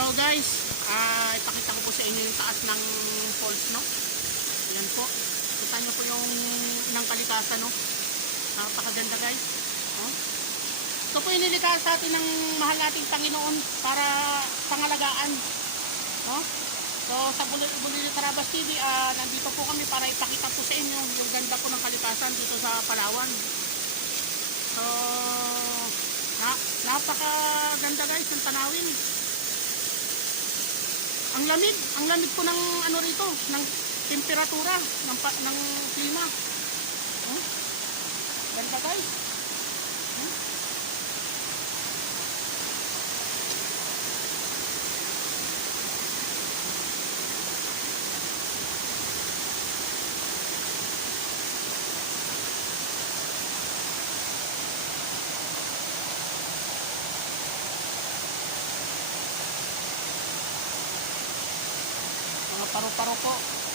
So guys, ah ipakita ko po sa inyo yung taas ng falls, no? Yan po. Kita nyo po yung ng kalikasan, no? Napakaganda guys. No? Ito po yung nilikha sa atin ng mahal nating Panginoon para pangalagaan. No? So sa Bul- Bulili Tarabas TV, ah, nandito po kami para ipakita po sa inyo yung ganda po ng kalikasan dito sa Palawan. So, na, napakaganda guys ng tanawin. Ang lamig, ang lamig po ng ano rito, ng temperatura, ng, ng klima. Hmm? Ganda guys. Mga paru-paro po.